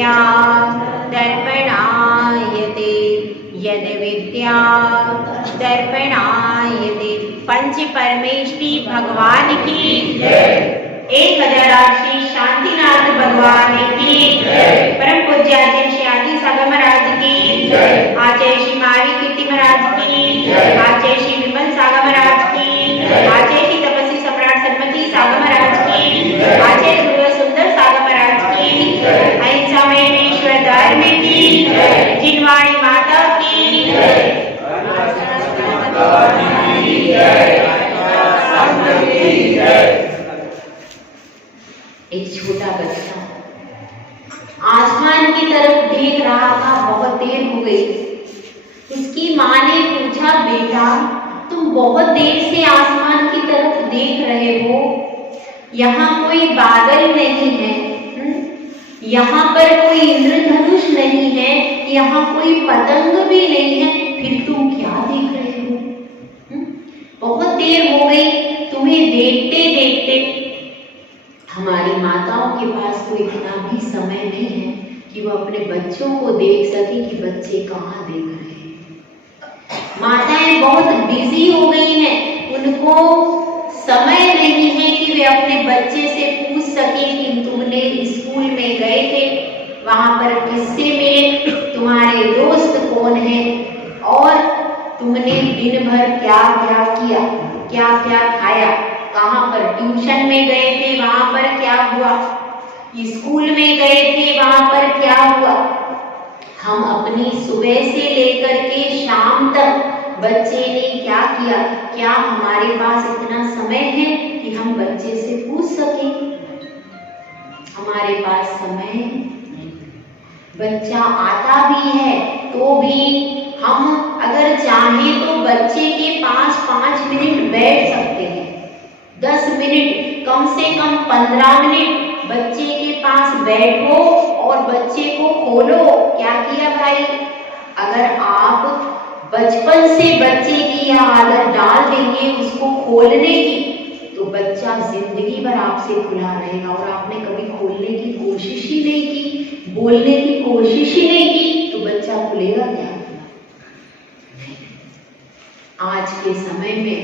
विद्या दर्पणायते यद विद्या दर्पणायते। पंच परमेश्वरी भगवान की 1008 श्री शांतिनाथ भगवान की परम पूज्य आचार्य श्री आदि सागर महाराज की आचार्य श्री मावी कीर्ति महाराज की आचार्य श्री विमल सागर महाराज की आचार्य श्री तपस्वी सम्राट सन्मति सागर महाराज की आचार्य गुरु सुंदर सागर महाराज की अहिंसा में ईश्वर धर्म की जिनवाणी माता की एक छोटा बच्चा आसमान की तरफ देख रहा था। बहुत देर हो गई। उसकी माँ ने पूछा, बेटा तुम बहुत देर से आसमान की तरफ देख रहे हो, यहाँ कोई बादल नहीं है, यहाँ पर कोई इंद्रधनुष नहीं है, यहाँ कोई पतंग भी नहीं है, फिर तुम क्या देख रहे हो? बहुत देर हो गई तुम्हें देखते देखते। हमारी माताओं के पास तो इतना भी समय नहीं है कि वो अपने बच्चों को देख सके कि बच्चे कहाँ देख रहे हैं। माताएं बहुत बिजी हो गई हैं, उनको समय नहीं है कि वे अपने बच्चे से पूछ सके कि तुमने स्कूल में गए थे, वहां पर किससे मिले, तुम्हारे दोस्त कौन हैं और तुमने दिन भर क्या क्या किया, क्या क्या खाया, कहाँ पर ट्यूशन में गए थे, वहां पर क्या हुआ, स्कूल में गए थे, वहां पर क्या हुआ। हम अपनी सुबह से लेकर के शाम तक बच्चे ने क्या किया, क्या हमारे पास इतना समय है कि हम बच्चे से पूछ सकें? हमारे पास समय है। बच्चा आता भी है तो भी हम अगर चाहें तो बच्चे के पास 5 मिनट बैठ सकते हैं, 10 मिनट, कम से कम 15 मिनट बच्चे के पास बैठो और बच्चे को खोलो। क्या किया भाई? अगर आप बचपन से बच्चे की यह आदत डाल देंगे उसको खोलने की, तो बच्चा जिंदगी भर आपसे खुला रहेगा। और आपने कभी खोलने की कोशिश ही नहीं की, बोलने की कोशिश ही नहीं की, तो बच्चा खुलेगा क्या? आज के समय में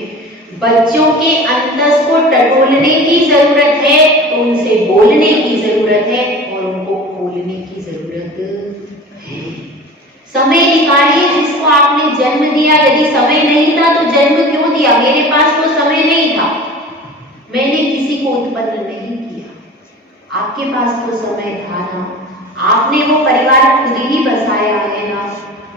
बच्चों के अंतस को टटोलने की जरूरत है, तो उनसे बोलने की जरूरत है और उनको खोलने की जरूरत है। समय निकालिए जिसको आपने जन्म दिया। यदि समय नहीं था तो जन्म क्यों दिया? मेरे पास तो समय नहीं था, मैंने किसी को उत्पन्न नहीं किया। आपके पास तो समय था ना, आपने वो परिवार खुद ही बसाया है ना,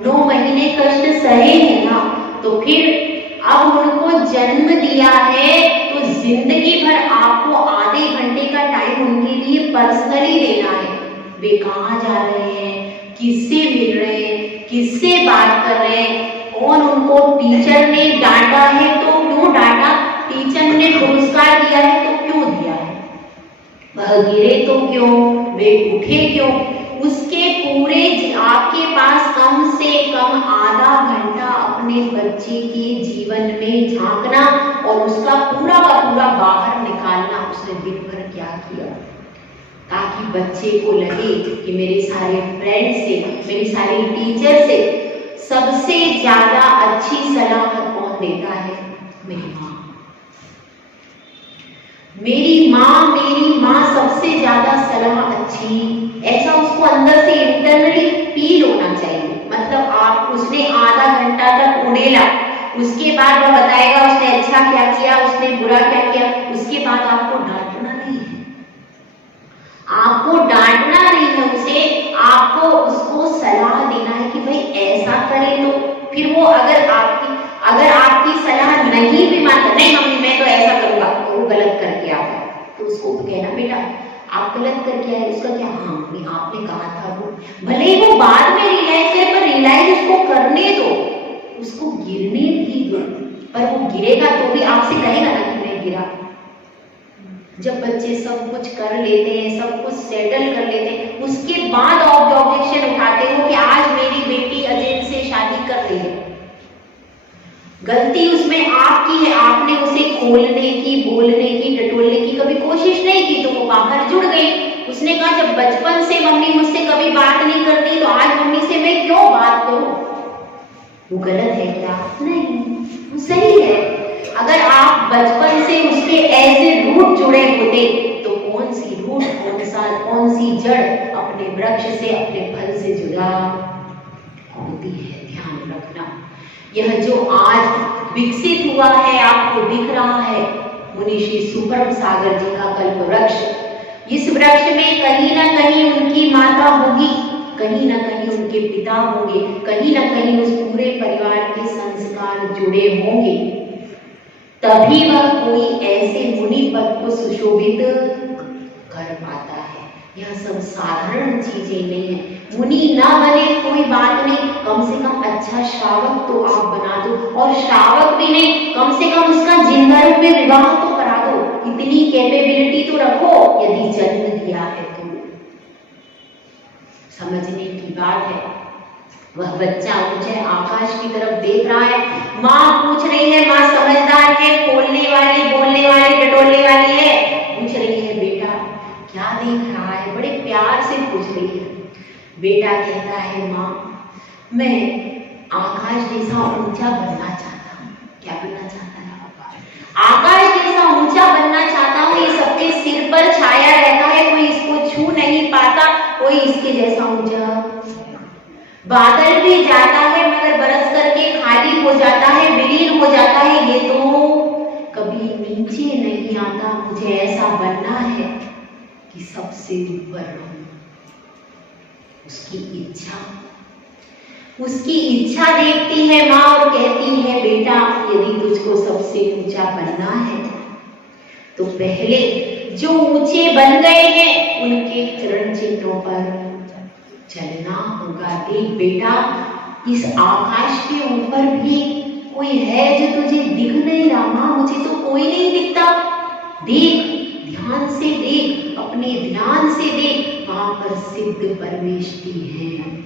9 महीने कष्ट सहे हैं ना, तो फिर अब उनको जन्म दिया है तो जिंदगी भर आपको आधे घंटे का टाइम उनके लिए पर्सनली देना है। वे कहाँ जा रहे हैं, किससे मिल रहे हैं, किससे बात कर रहे हैं, कौन उनको टीचर ने डांटा है तो क्यों डांटा, टीचर ने पुरस्कार दिया है तो क्यों दिया है, वह गिरे तो क्यों, वे उठे क्यों, उसके पूरे आपके पास कम से कम आधा घंटा अपने बच्चे के जीवन में झांकना और उसका पूरा का पूरा बाहर निकालना, उसने दिन भर क्या किया, ताकि बच्चे को लगे कि मेरे सारे फ्रेंड से, मेरी सारी टीचर से सबसे ज्यादा अच्छी सलाह कौन देता है? मेरी माँ। मेरी माँ सबसे ज्यादा सलाह अच्छी, ऐसा उसको अंदर से इंटरनली फील होना चाहिए। मतलब आप उसने आधा घंटा तक उड़ेला, उसके बाद वो बताएगा उसने अच्छा क्या किया, उसने बुरा क्या किया, उसके बाद आपको डांटना नहीं है, आपको डांटना नहीं है उसे, आपको उसको सलाह देना है कि भाई ऐसा करे। तो फिर वो अगर आपकी सलाह नहीं भी मानता, नहीं मम्मी मैं तो ऐसा करूंगा, तो वो गलत करके आता है, तो उसको कहना बेटा आप गलत करके आए, उसका क्या, हाँ मम्मी आपने कहा था वो, भले ही वो बाद में रियलाइज करे पर रियलाइज उसको करने दो, उसको गिरने भी दो, पर वो गिरेगा तो भी आपसे कहेगा ना कि मैं गिरा। जब बच्चे सब कुछ कर लेते हैं, सब कुछ सेटल कर लेते हैं, उसके बाद ऑब्जेक्शन उठाते हो कि आज मेरी बेटी अजय से शादी कर रही है, गलती उसमें आपकी है, आपने उसे खोलने की, बोलने की, टटोलने की कभी कोशिश नहीं की, तो वो बाहर जुड़ गई, उसने कहा जब बचपन से मम्मी मुझसे कभी बात नहीं करती तो आज मम्मी से मैं क्यों बात करूं? वो गलत है क्या? नहीं, वो सही है। अगर आप बचपन से उसके ऐसे रूट जुड़े होते तो कौन सी रूट, कौन सी जड़ अपने वृक्ष से, अपने फल से जुड़ा होती है। ध्यान रखना, यह जो आज विकसित हुआ है, आपको दिख रहा है, मुनि श्री सुब्रह्म सागर जी का कल्प वृक्ष। इस वृक्ष में कहीं ना कहीं उनकी माता होगी, कहीं ना कहीं उनके पिता होंगे, कहीं ना कहीं उस पूरे परिवार के संस्कार जुड़े होंगे, तभी वह कोई ऐसे मुनि पद को सुशोभित कर पाता है। यह सब साधारण चीजें नहीं है। मुनि ना बने कोई बात नहीं, कम से कम अच्छा श्रावक तो आप बना दो, और श्रावक भी नहीं, कम से कम उसका जिंदा रूप में विवाह तो करा दो। इतनी कैपेबिलिटी तो रखो, यदि जन्म दिया है तो। समझने की बात है। वह बच्चा ऊंचे आकाश की तरफ देख रहा है, माँ पूछ रही है, माँ समझदार है, खोलने वाली, बोलने वाली, टटोलने वाली है, पूछ रही है बेटा क्या देख रहा है, बड़े प्यार से पूछ रही है। बेटा कहता है माँ मैं आकाश जैसा ऊंचा बनना चाहता हूँ। क्या बनना चाहता है? आकाश जैसा ऊंचा बनना चाहता हूँ। ये सबके सिर पर छाया रहता है, कोई इसको छू नहीं पाता, कोई इसके जैसा ऊंचा। बादल भी जाता है मगर बरस करके खाली हो जाता है, विलीन हो जाता है, ये तो कभी नीचे नहीं आता। मुझे ऐसा बनना है कि सबसे ऊपर रहूं। उसकी इच्छा देखती है माँ और कहती है बेटा यदि तुझको सबसे ऊंचा बनना है तो पहले जो ऊंचे बन गए हैं उनके चरण चिन्हों पर चलना होगा। देख बेटा इस आकाश के ऊपर भी कोई है जो तुझे दिख नहीं रहा। माँ मुझे तो कोई नहीं दिखता। देख, ध्यान से देख, अपने ध्यान से देख, वहां पर सिद्ध परमेष्टि है।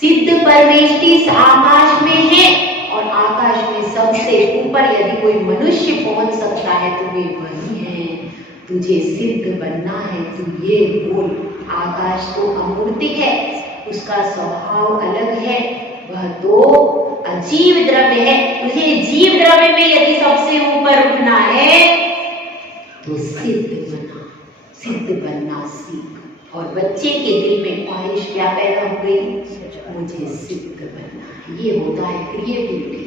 सिद्ध परमेष्टि इस आकाश में है और आकाश में सबसे ऊपर यदि कोई मनुष्य पहुंच सकता है तो वे वही है। तुझे सिद्ध बनना है तू ये बोल। आकाश तो अमूर्तिक है, उसका स्वभाव अलग है, वह तो अजीव द्रव्य है। तुझे जीव द्रव्य में यदि सबसे ऊपर उठना है तो सिद्ध बनना सीख। और बच्चे के दिल में ख्वाहिश क्या पैदा हो गई? मुझे सिद्ध बनना है। ये होता है क्रिएटिविटी।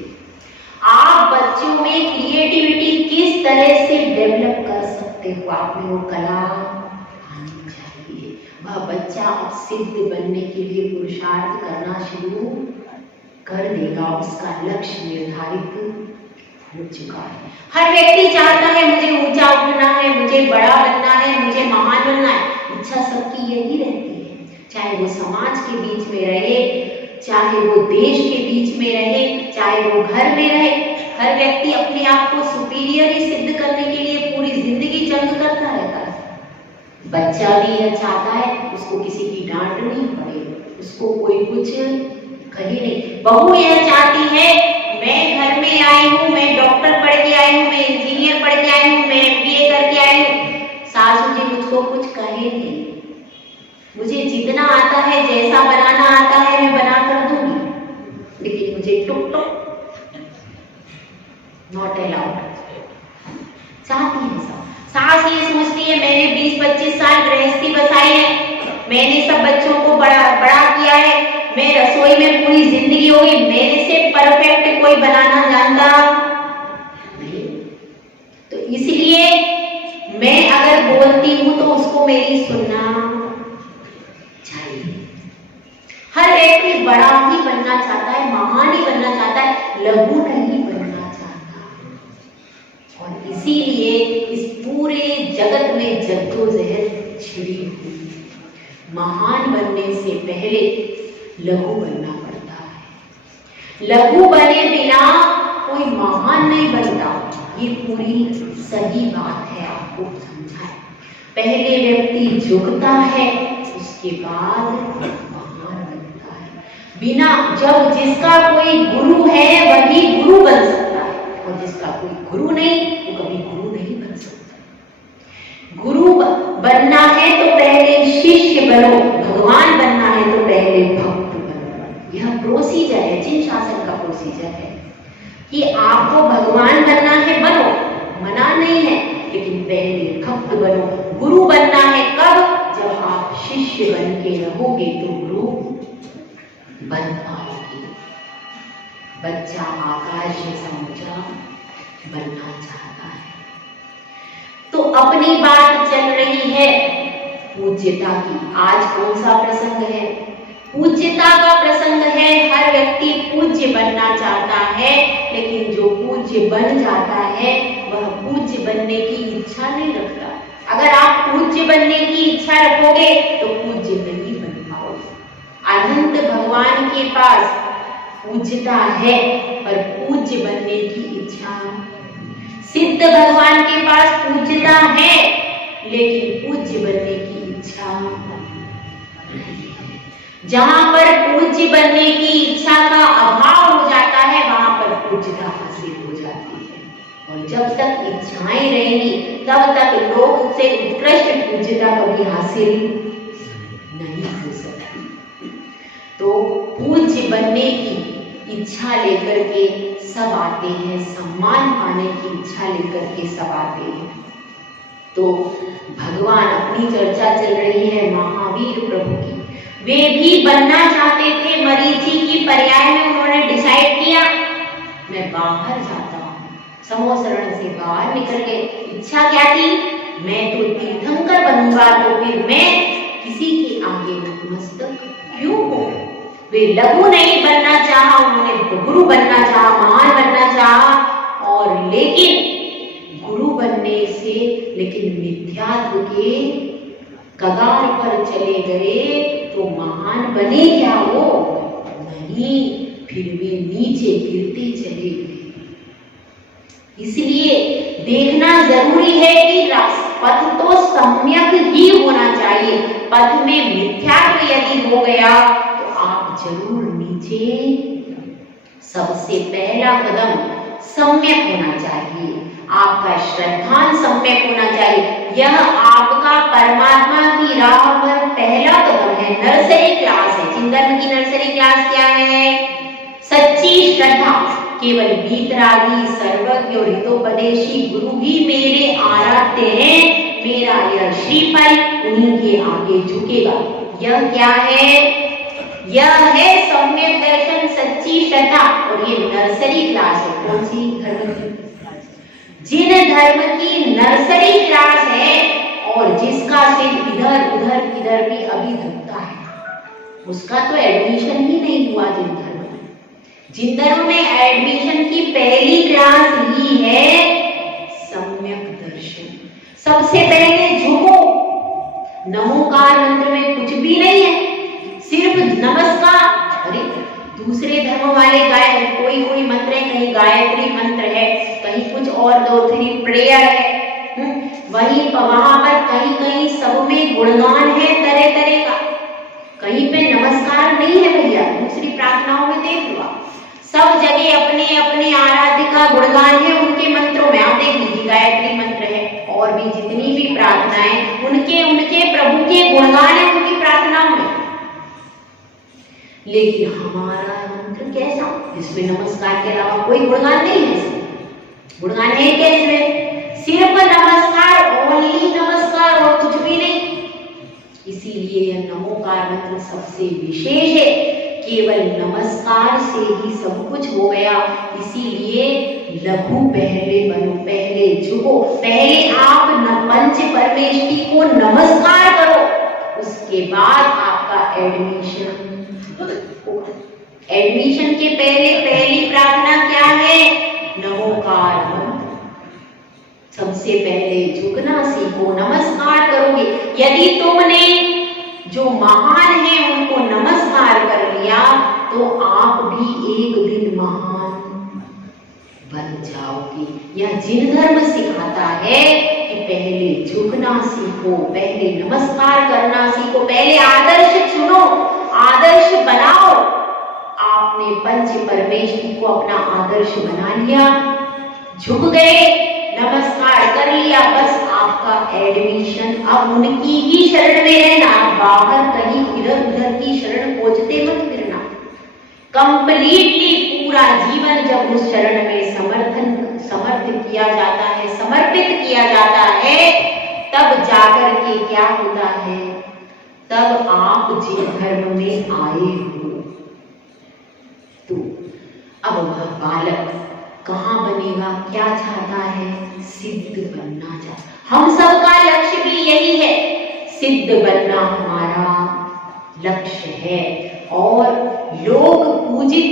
आप बच्चों में क्रिएटिविटी किस तरह से डेवलप कर सकते हो? आप में वो कला आनी चाहिए। वह बच्चा अब सिद्ध बनने के लिए पुरुषार्थ करना शुरू कर देगा। उसका लक्ष्य निर्धारित हो चुका है। हर व्यक्ति चाहता है मुझे ऊंचा उठना है, मुझे बड़ा बनना है, मुझे महान बनना है। इच्छा सबकी यही रहती है, चाहे वो समाज के बीच में रहे, चाहे वो देश के बीच में रहे, चाहे वो घर में रहे। हर व्यक्ति अपने आप को सुपीरियर ही सिद्ध करने के लिए पूरी जिंदगी जंग करता रहता है। बच्चा भी यह चाहता है उसको किसी की डांट नहीं पड़े, उसको कोई कुछ कहे नहीं। बहू यह चाहती है मैं घर में आई हूँ, मैं डॉक्टर पढ़ के आई हूँ, मैं इंजीनियर पढ़ के आई हूँ, मैं MBA करके आई हूँ, सासू जी मुझको कुछ कहे नहीं। मुझे जितना आता है, जैसा बनाना आता है मैं बना कर दूंगी, लेकिन मुझे टुक टुक नॉट अलाउड चाहती है सब। सास ये सोचती है मैंने 20-25 साल गृहस्थी बसाई है, मैंने सब बच्चों को बड़ा किया है, मैं रसोई में पूरी जिंदगी होगी, मेरे से परफेक्ट कोई बनाना जानता नहीं। तो इसलिए मैं अगर बोलती हूं तो उसको मेरी सुनना चाहिए। हर व्यक्ति बड़ा ही बनना चाहता है, महान ही बनना चाहता है, लघु नहीं बनना चाहता। और इसीलिए इस पूरे जगत में जद्दोजहद छिड़ी हुई। महान बनने से पहले लघु बनना पड़ता है। लघु बने बिना कोई महान नहीं बनता। ये पूरी सही बात है, आपको समझाए। पहले व्यक्ति झुकता है, उसके बाद महान बनता है। बिना जब जिसका कोई गुरु है वही गुरु बन सकता है, और जिसका कोई गुरु नहीं वो कभी गुरु नहीं बन सकता। गुरु बनना है तो पहले शिष्य बनो, भगवान बनना है तो पहले भक्त बनो। यह प्रोसीजर है, जिन शासन का प्रोसीजर है कि आपको भगवान बनना है, बनो, मना नहीं है, लेकिन पहले भक्त बनो। गुरु बनना है कब? जब आप शिष्य बन के रहोगे तो गुरु बन पाओगे। बच्चा आकाश जैसा ऊंचा बनना चाहता है। तो अपनी बात चल रही है पूज्यता की। आज कौन सा प्रसंग है? पूज्यता का प्रसंग है। हर व्यक्ति पूज्य बनना चाहता है, लेकिन जो पूज्य बन जाता है वह पूज्य बनने की इच्छा नहीं रखता। अगर आप पूज्य बनने की इच्छा रखोगे तो पूज्य नहीं बन पाओगे। अनंत भगवान के पास पूज्यता है पर पूज्य बनने की इच्छा, सिद्ध भगवान के पास पूज्यता है लेकिन पूज्य बनने की इच्छा नहीं है। जहां पर पूज्य बनने की इच्छा का अभाव हो जाता है वहां पर पूज्यता हासिल हो जाती है। और जब तक इच्छाएं रहेंगी तब तक लोक से उत्कृष्ट पूज्यता कभी हासिल नहीं हो सकती। तो पूज्य बनने की इच्छा लेकर के सब आते हैं, सम्मान पाने की इच्छा लेकर के सब आते हैं। तो भगवान, अपनी चर्चा चल रही है महावीर प्रभु की, वे भी बनना चाहते थे। मरीचि की पर्याय में उन्होंने डिसाइड किया मैं बाहर जाता हूँ, समोसरण से बाहर निकल गए। इच्छा क्या थी? मैं तो तीर्थंकर बनूंगा, तो फिर मैं किसी के आगे नतमस्तक क्यों हो? वे लघु नहीं बनना चाहा, उन्होंने गुरु बनना चाहा, महान बनना चाहा। और लेकिन गुरु बनने से लेकिन मिथ्यात्व के कगार पर चले गए तो महान बने क्या वो? नहीं, फिर वे नीचे गिरते चले गए। इसलिए देखना जरूरी है कि पथ तो सम्यक ही होना चाहिए। पथ में मिथ्यात्व यदि हो गया तो आप जरूर नीचे। सबसे पहला कदम सम्यक होना चाहिए, आपका श्रद्धान सम्यक होना चाहिए। यह आपका परमात्मा की राह पर पहला कदम है, नर्सरी क्लास है। जिन धर्म की नर्सरी क्लास क्या है? सच्ची श्रद्धा। केवल वीतरागी, सर्वज्ञ और हितोपदेशी गुरु ही मेरे आराध्य हैं। मेरा यह श्रीफल उन्हीं के आगे झुकेगा। यह क्या है? यह है सम्यक दर्शन, सच्ची श्रद्धा। और ये नर्सरी क्लास है। कौन सी धर्म की? जिन धर्म की नर्सरी क्लास है और जिसका सिर्फ इधर उधर किधर भी अभी धकता है, उसका तो एडमिशन ही नहीं हुआ। जिन धर्म में एडमिशन की पहली क्लास ही है सम्यक दर्शन। सबसे पहले झुको। नमोकार मंत्र में कुछ भी नहीं है, सिर्फ नमस्कार। अरे दूसरे धर्म वाले कोई कोई मंत्र है, कहीं गायत्री मंत्र है, कहीं कुछ और 2-3 प्रेयर है। वहीं वहां पर कहीं कहीं सब में गुणगान है तरह तरह का, कहीं पे नमस्कार नहीं है भैया। दूसरी प्रार्थनाओं में देख लो, सब जगह अपने अपने आराध्य का गुणगान है उनके मंत्रों में। आप देख लीजिए, गायत्री मंत्र है और भी जितनी भी प्रार्थनाएं उनके प्रभु के गुणगान है उनकी प्रार्थनाओं में। लेकिन हमारा मंत्र कैसा, जिसमें नमस्कार के अलावा कोई गुणगान नहीं है? गुणगान है कैसे? सिर्फ नमस्कार, ओनली नमस्कार और कुछ भी नहीं। इसीलिए यह नमोकार मंत्र सबसे विशेष है। केवल नमस्कार से ही सब कुछ हो गया। इसीलिए लघु पहले बनो, पहले झुको, पहले आप पंच परमेष्टि को नमस्कार करो, उसके बाद आपका एडमिशन। एडमिशन के पहले पहली प्रार्थना क्या है? नमोकार मंत्र। सबसे पहले झुकना सीखो, नमस्कार करोगे। यदि तुमने जो महान है उनको नमस्कार कर लिया तो आप भी एक दिन महान बन जाओगे। यह जिन धर्म सिखाता है कि पहले झुकना सीखो, पहले नमस्कार करना सीखो, पहले आदर्श चुनो, आदर्श बनाओ। आपने पंच परमेष्टि को अपना आदर्श बना लिया, झुक गए, नमस्कार कर लिया। दिया, बस आपका एडमिशन। अब उनकी ही शरण में रहना, बाहर कहीं इधर उधर की शरण खोजते मत फिरना। कंप्लीटली पूरा जीवन जब उस शरण में समर्पित किया जाता है, तब जाकर के क्या होता है, तब आप जिस धर्म में आए हो, तो अब वह बालक कहाँ बनेगा, क्या चाहता है, सिद्ध बनना चाहता। हम सबका लक्ष्य भी यही है, सिद्ध बनना हमारा लक्ष्य है। और लोग पूजित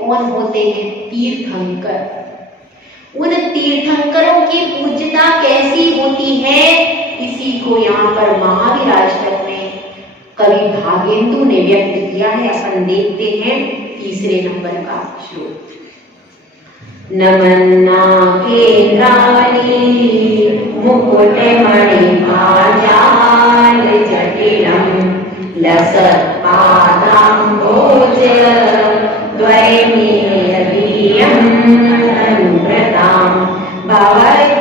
कौन होते हैं, तीर्थंकर। उन तीर्थंकरों की पूज्यता कैसी होती है, इसी को यहाँ पर महावीर अष्टक में कवि भागेंदु ने व्यक्त किया है। अपन देखते हैं तीसरे नंबर का श्लोक। नमन्ना केन्द्राणि मुकुटमणि पाजाल जटिलम् लसत्पादाम्भोज द्वैमेयदीयम् अनुव्रताम् भवति